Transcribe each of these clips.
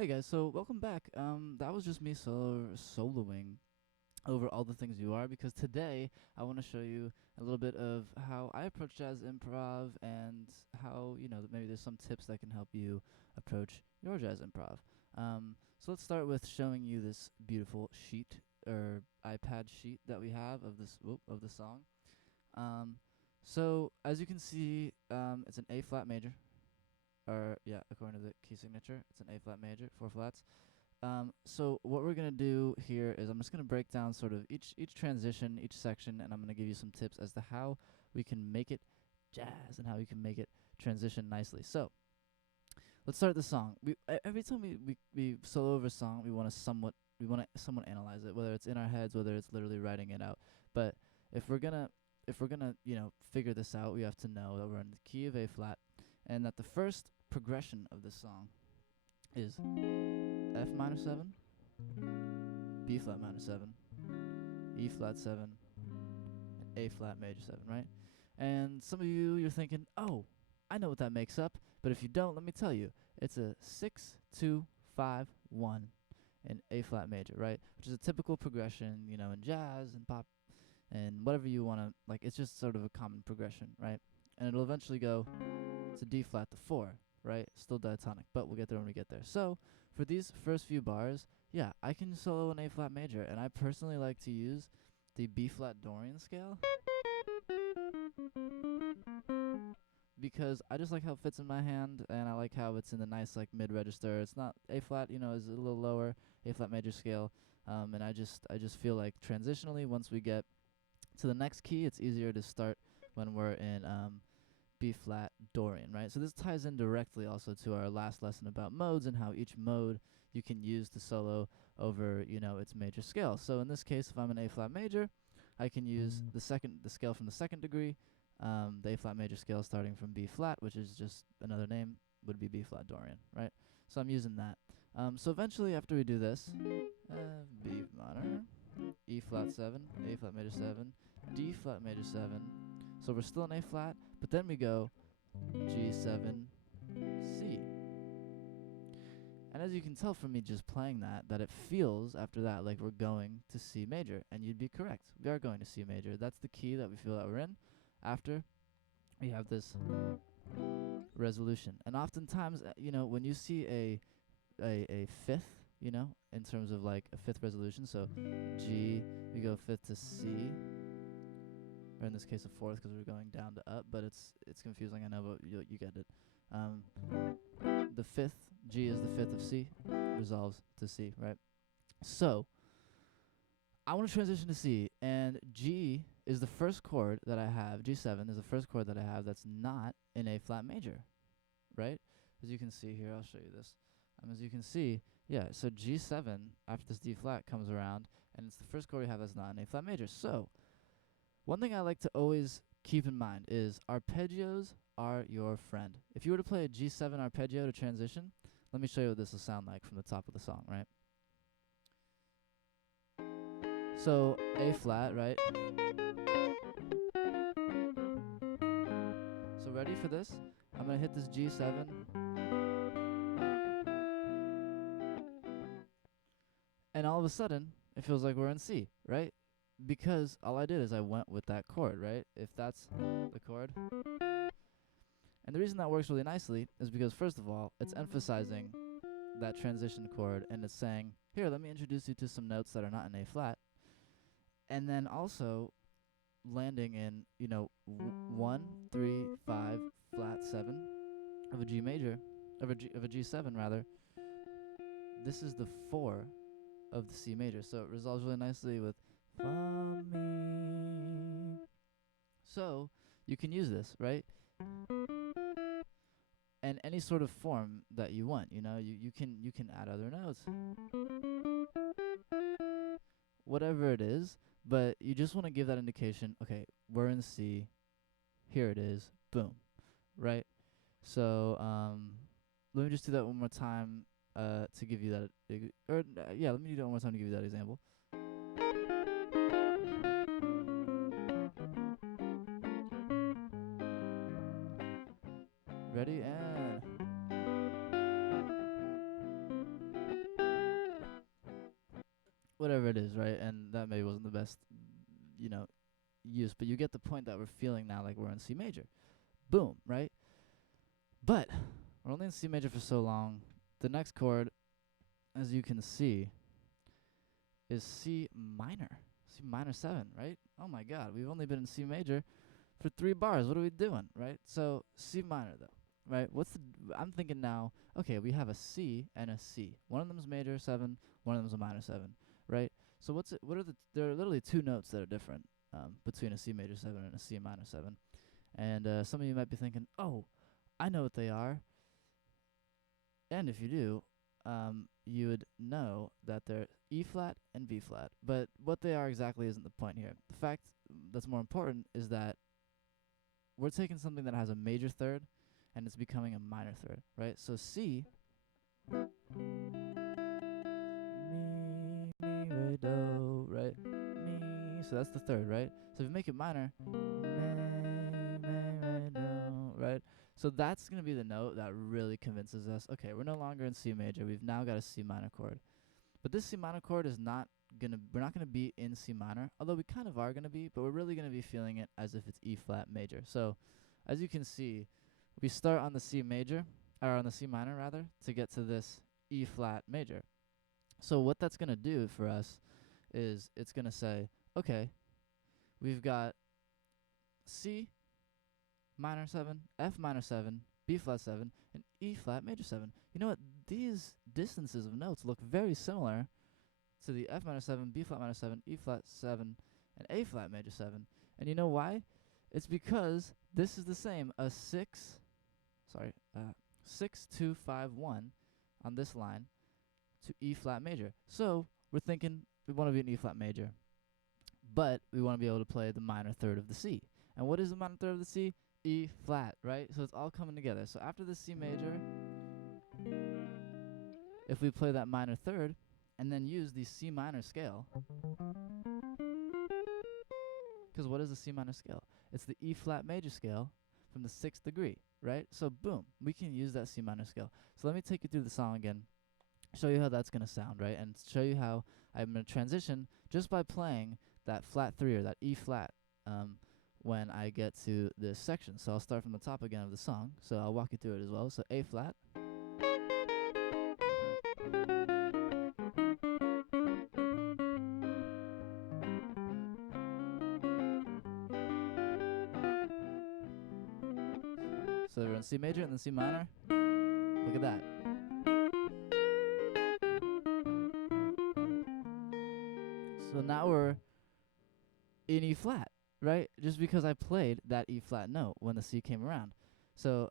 Hey guys, so welcome back. That was just me soloing over all the things you are because today I want to show you a little bit of how I approach jazz improv and how maybe there's some tips that can help you approach your jazz improv. So let's start with showing you this beautiful sheet or iPad sheet that we have of of the song. Um, so as you can see, it's an A flat major or yeah, according to the key signature, it's an A flat major, 4 flats. So what we're gonna do here is I'm just gonna break down sort of each transition, each section, and I'm gonna give you some tips as to how we can make it jazz and how we can make it transition nicely. So let's start the song. Every time we solo over a song, we want to somewhat analyze it, whether it's in our heads, whether it's literally writing it out. But if we're gonna figure this out, we have to know that we're in the key of A flat, and that the first progression of the song is F minor 7, B flat minor 7, E flat 7, and A flat major 7, right? And some of you're thinking, oh, I know what that makes up, but if you don't, let me tell you, it's a 6 2 5 1 in A flat major, right? Which is a typical progression, in jazz and pop and whatever you want to, like, it's just sort of a common progression, right? And it'll eventually go to D flat to 4, right? Still diatonic, but we'll get there when we get there. So for these first few bars, yeah, I can solo an A flat major, and I personally like to use the B flat Dorian scale because I just like how it fits in my hand, and I like how it's in the nice like mid register. It's not A flat, is a little lower, A flat major scale, and I just feel like transitionally once we get to the next key, it's easier to start when we're in B flat Dorian, right? So this ties in directly also to our last lesson about modes and how each mode you can use to solo over, its major scale. So in this case, if I'm an A flat major, I can use the scale from the second degree, the A flat major scale starting from B flat, which is just another name, would be B flat Dorian, right? So I'm using that. So eventually after we do this, B minor, E flat 7, A flat major 7, D flat major 7. So we're still in A flat, but then we go G7, C. And as you can tell from me just playing that it feels after that like we're going to C major. And you'd be correct. We are going to C major. That's the key that we feel that we're in after we have this resolution. And oftentimes, when you see a fifth, in terms of like a fifth resolution, so G, we go fifth to C, or in this case a fourth because we're going down to up, but it's confusing, I know, but you get it. The fifth, G is the fifth of C, resolves to C, right? So I want to transition to C, and G is the first chord that I have, G7 is the first chord that I have that's not in A flat major, right? As you can see here, I'll show you this. As you can see, yeah, so G7 after this D flat comes around, and it's the first chord we have that's not in A flat major. So one thing I like to always keep in mind is arpeggios are your friend. If you were to play a G7 arpeggio to transition, let me show you what this will sound like from the top of the song, right? So A flat, right? So ready for this? I'm going to hit this G7. And all of a sudden, it feels like we're in C, right? Because all I did is I went with that chord, right? If that's the chord. And the reason that works really nicely is because, first of all, it's emphasizing that transition chord, and it's saying, here, let me introduce you to some notes that are not in A flat. And then also landing in, 1, 3, 5, flat 7 of a G major, of a G7 rather. This is the 4 of the C major, so it resolves really nicely with fa mi. So you can use this, right? And any sort of form that you want, you can add other notes, whatever it is, but you just want to give that indication. Okay, we're in C. Here it is. Boom. Right. So let me just do that one more time to give you that. Let me do that one more time to give you that example. Ready? And it is, right? And that maybe wasn't the best, you know, use, but you get the point that we're feeling now, like we're in C major. Boom, right? But we're only in C major for so long. The next chord, as you can see, is C minor. C minor 7, right? Oh my god, we've only been in C major for 3 bars. What are we doing, right? So C minor though, right? I'm thinking now, okay, we have a C and a C. One of them's major 7, one of them's a minor 7, right? So there are literally 2 notes that are different between a C major 7 and a C minor 7. And some of you might be thinking, oh, I know what they are. And if you do, you would know that they're E flat and B flat. But what they are exactly isn't the point here. The fact that's more important is that we're taking something that has a major third and it's becoming a minor third, right? So C, mi, re, do, right? Mi, so that's the third, right? So if you make it minor, me, re, do, right? So that's going to be the note that really convinces us, okay, we're no longer in C major. We've now got a C minor chord. But this C minor chord is we're not going to be in C minor, although we kind of are going to be, but we're really going to be feeling it as if it's E flat major. So as you can see, we start on the C major, or on the C minor rather, to get to this E flat major. So what that's going to do for us is it's going to say, okay, we've got C minor 7, F minor 7, B flat 7, and E flat major 7. You know what? These distances of notes look very similar to the F minor 7, B flat minor 7, E flat 7, and A flat major 7. And you know why? It's because this is the same, a 6, 2, 5, 1 on this line to E flat major. So we're thinking we want to be an E flat major, but we want to be able to play the minor third of the C. And what is the minor third of the C? E flat, right? So it's all coming together. So after the C major, if we play that minor third and then use the C minor scale, because what is the C minor scale? It's the E flat major scale from the 6th degree, right? So boom, we can use that C minor scale. So let me take you through the song again, show you how that's going to sound, right? And show you how I'm going to transition just by playing that flat 3 or that E flat when I get to this section. So I'll start from the top again of the song. So I'll walk you through it as well. So A flat. So we're on C major and then C minor. Look at that. So now we're in E flat, right? Just because I played that E flat note when the C came around. So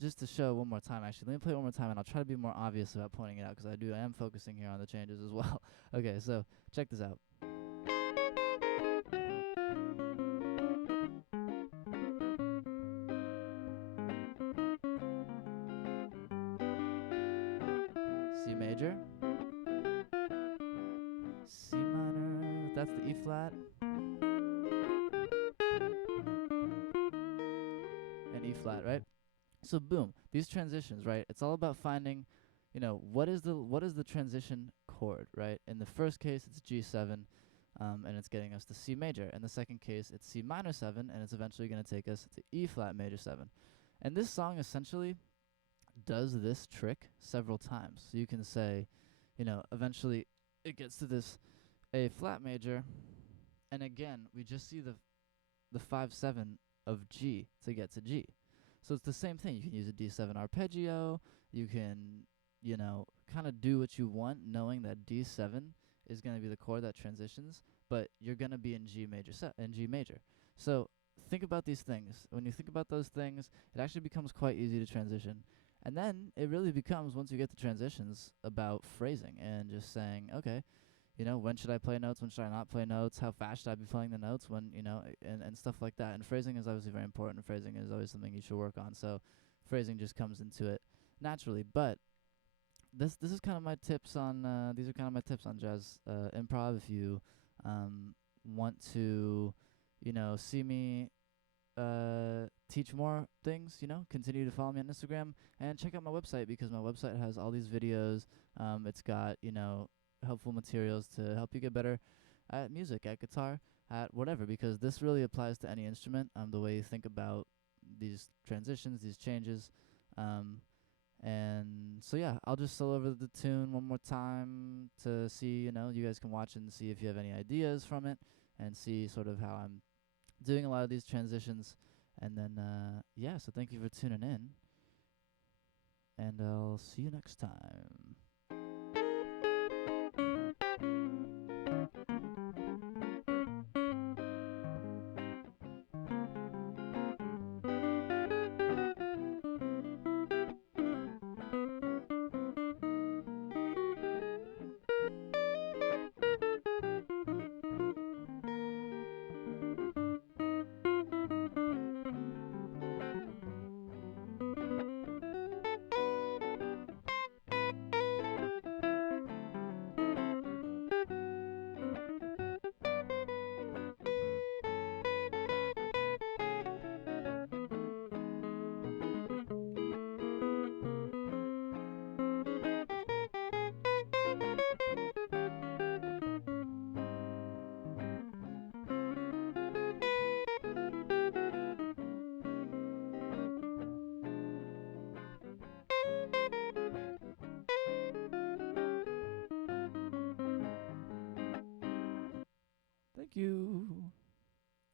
just to show one more time, actually, let me play it one more time, and I'll try to be more obvious about pointing it out, because I am focusing here on the changes as well. Okay, so check this out. C major, C minor, that's the E flat, and E flat, right? So boom, these transitions, right? It's all about finding, what is the transition chord, right? In the first case, it's G7, and it's getting us to C major. In the second case, it's C minor 7, and it's eventually going to take us to E flat major 7. And this song essentially does this trick several times. So you can say, eventually it gets to this A flat major, and again, we just see the 5/7 of G to get to G. So it's the same thing. You can use a D7 arpeggio. You can, kind of do what you want, knowing that D7 is going to be the chord that transitions, but you're going to be in G major. So think about these things. When you think about those things, it actually becomes quite easy to transition. And then it really becomes, once you get the transitions, about phrasing and just saying, okay, when should I play notes? When should I not play notes? How fast should I be playing the notes? When, and stuff like that. And phrasing is obviously very important. Phrasing is always something you should work on. So phrasing just comes into it naturally. But this is kind of my tips on, these are kind of my tips on jazz improv. If you want to, see me teach more things, continue to follow me on Instagram and check out my website, because my website has all these videos. It's got, helpful materials to help you get better at music, at guitar, at whatever, because this really applies to any instrument. The way you think about these transitions, these changes. Um, and so yeah, I'll just solo over the tune one more time to see, you guys can watch and see if you have any ideas from it and see sort of how I'm doing a lot of these transitions. And then yeah, so thank you for tuning in, and I'll see you next time.